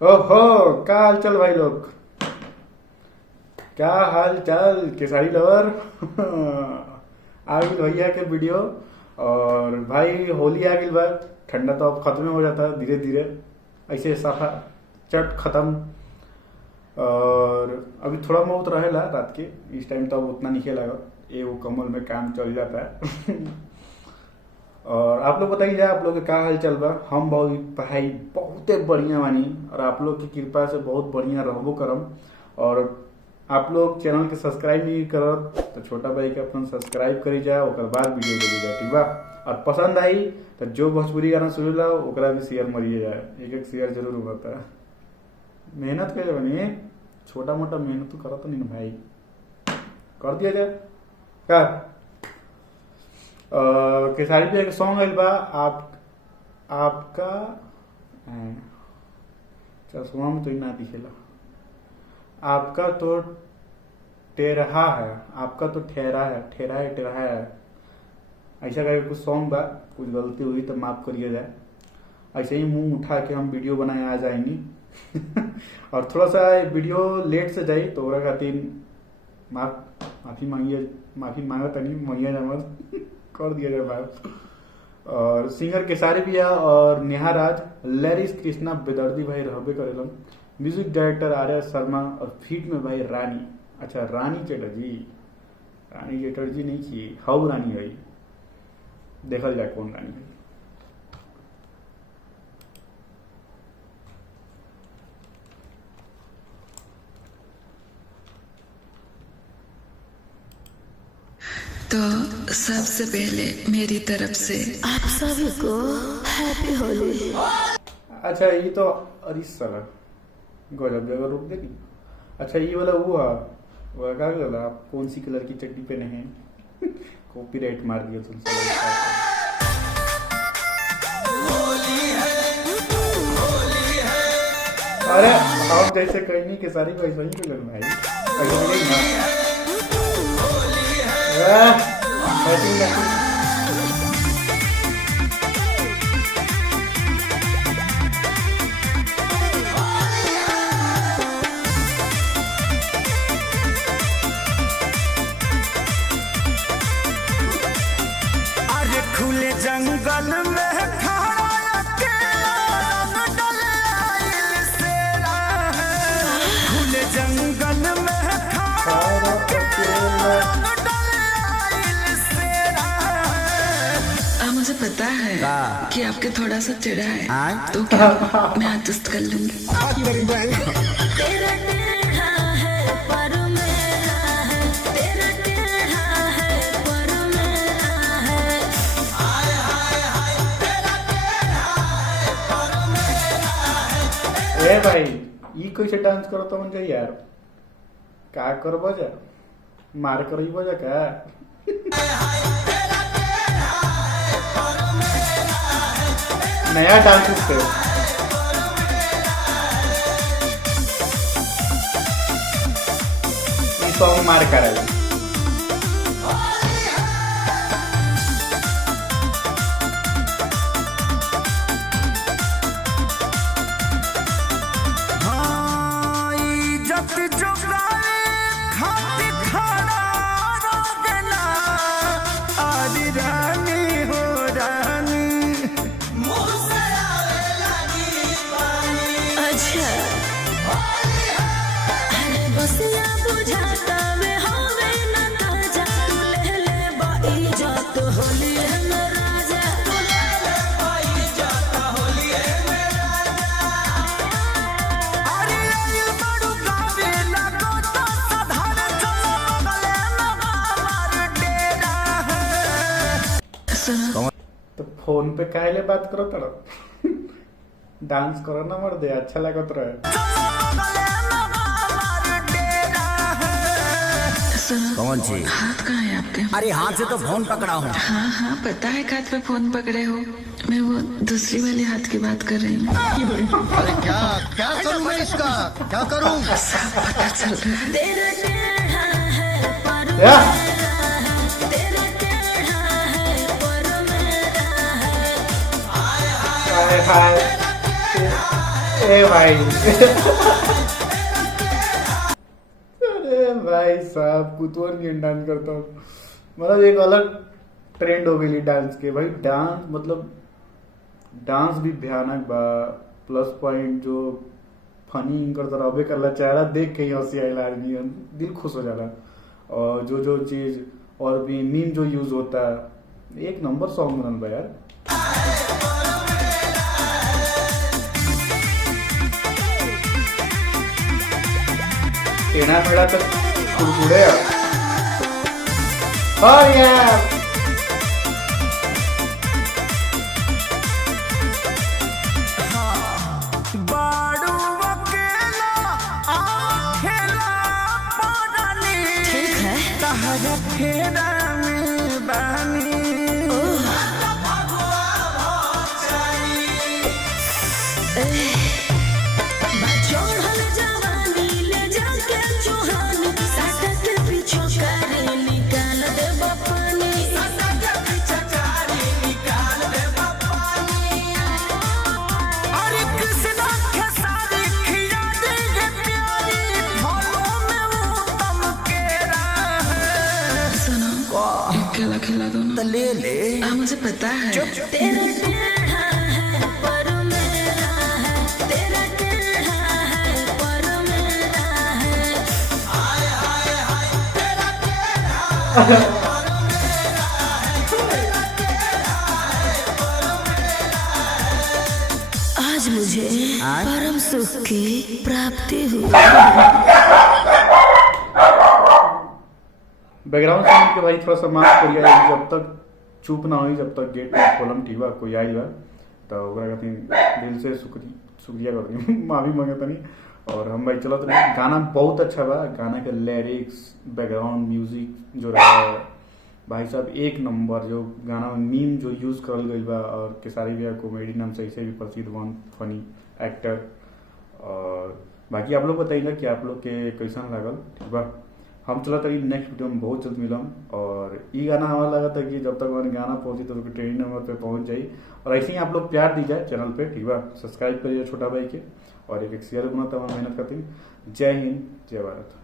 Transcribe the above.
ओहो, क्या हाल चाल भाई लोग। क्या हाल चाल केसारी लवर। आ गई भैया के वीडियो। और भाई होली आ गई बा। ठंडा तो अब खत्म हो जाता है धीरे धीरे। ऐसे साफा चट खत्म। और अभी थोड़ा बहुत रहेला रात के इस टाइम तो अब उतना नहीं लगा। एगो कमल में काम चल जाता है। और आप लोग बताइए आप लोग के का हाल चल बा। हम बहुत भाई बहुते बढ़िया बानी और आप लोग की कृपा से बहुत बढ़िया रहबो करम। और आप लोग चैनल के सब्सक्राइब नहीं करत तो छोटा भाई के अपन सब्सक्राइब करी जाए ओकर बाद वीडियो देखी जाए, ठीक बा। और पसंद आई तो जो भोजपुरी गाना सुन ला ओकरा भी शेयर मरिए जाए, एक एक शेयर जरूर होता है। मेहनत करे बनी, छोटा मोटा मेहनत तो करत नहीं ना भाई, कर दिया जाए का। खेसारी भैया के सॉन्ग आइल बा आपका चश्मा में तो ही ना दिखेला। आपका तो टेरहा है, आपका तो ठहरा है, ठहरा है टेरहा है, ऐसा करके कुछ सॉन्ग बा। कुछ गलती हुई तो माफ करिए जाए। ऐसे ही मुंह उठा के हम वीडियो बनाए आ जाएंगी। और थोड़ा सा वीडियो लेट से जाई तो ओकरा खातिर माफी मांगिए, माफी मांगा तनी मंगिया जा कर दिया जाए भाई। और सिंगर केसारी भैया और नेहा राज, लैरिस कृष्णा बेदर्दी भाई रहबे करेलन। म्यूजिक डायरेक्टर आर्या शर्मा और फीट में भाई रानी। अच्छा रानी चटर्जी, रानी चटर्जी नहीं की हाउ रानी है, देखल जाए कौन रानी है। तो सबसे पहले मेरी तरफ से आप सभी को हैप्पी होली। अच्छा ये तो अरे साला गजब जगह रोक देगी। अच्छा ये वाला वो है, वो क्या बोला आप कौन सी कलर की चड्डी पहने हैं। कॉपीराइट मार दिया तुम सब। अरे हम जैसे कहीं नहीं के सारी वैसा ही कलर भाई, ऐसा नहीं ना। अरे खुले जंगल में खड़ा अकेला रंग डले आइल सेरा है। खुले जंगल में खड़ा अकेला रंग डले आइल सेरा है। मुझे पता है कि आपके थोड़ा सा चिढ़ा है, तो क्या मैं एडजस्ट कर लूंगी। तेरा टेढ़ा है पर मेरा है, तेरा टेढ़ा है पर मेरा है। ए भाई ई कैसे डांस करो तो मुझे यार, का करबो जा, मार करबो जा का। नया डांस से ई सॉन्ग मार कर हाँ, इज्जत जुगाए खातिर खड़ा रोगना। आदि रानी हो रानी अच्छा अरे बसिया बुझाता में होवे न ताजा, तू ले ले बाई जात होली है मेरा राजा। अरे ये बड़ू गावे लगो तो साधारण चलो गले में हमार डेरा है। सुनो, तो फोन पे काहे बात करो तड़ो। डांस करो ना मर दे, अच्छा लगत रहे। सुनो, कौन सी? हाथ कहाँ है आपके? अरे हाथ से तो फोन पकड़ा हूँ। हाँ हाँ पता है हाथ पे फोन पकड़े हो, मैं वो दूसरी वाले हाथ की बात कर रही हूँ। अरे क्या क्या करूँ मैं इसका, क्या करूँ? सब पता चल रहा है। तेरा टेढ़ा है पर या मेरा है, तेरा टेढ़ा है पर मेरा है। हाय हाय ए भाई अरे भाई साहब कुतवन की डांस करता हूँ, मतलब एक अलग ट्रेंड हो गई डांस के भाई। डांस मतलब डांस भी भयानक बा, प्लस पॉइंट जो फनी करता रहबे करला, चेहरा देख के ही हंसी आइला, आदमी दिल खुश हो जाला। और जो जो चीज और भी मीम जो यूज होता है, एक नंबर सॉन्ग बनल बा यार। टेढ़ा मेढ़ा तक कुड़कुड़े और यार बाड़ू अकेला आखेला पानी ठीक है। तहरा फेरा में बानी चढ़ल जवानी ले जाके चोहानी, साटा के पीछो करे निकाल दे पानी। अरे कृष्णा के सारी खिया देंगे प्यारी फलों में वो तम के है। सुनो एक केला खिला दो ना। ले ले मुझे पता है। तेरा टेढ़ा है पर मेरा है, तेरा टेढ़ा है पर मेरा है। आज मुझे परम सुख की प्राप्ति हुई। बैकग्राउंड साउंड के भाई थोड़ा सा माफ करिए, जब तक चुप ना हुई, जब तक गेट में खोलम ठीक बा, कोई आइल बा तो ओकरा खातिर दिल से शुक्रिया कर दी माफी मांगे तनी। और हम भाई चलत रहे, गाना बहुत अच्छा बा, गाना के लिरिक्स, बैकग्राउंड म्यूजिक जो रहा भाई साहब एक नंबर। जो गाना में मीम जो यूज करल गई बा, और केसारी भैया कॉमेडी नाम से इसे भी प्रसिद्ध वन फनी एक्टर। और बाकी आप लोग बताइएगा कि आप लोग के कैसा लागल ठीक बा। हम चलत रही नेक्स्ट वीडियो में बहुत जल्द मिलम। और ये गाना हमारा लगा था कि जब तक हमारे गाना पहुंची तो ट्रेनिंग नंबर पे पहुंच जाई। और ऐसे ही आप लोग प्यार दीजिए चैनल पे ठीक बा, सब्सक्राइब करिए छोटा भाई के, और एक शेयर बनाता हूँ, मेहनत करती हूँ। जय हिंद जय भारत।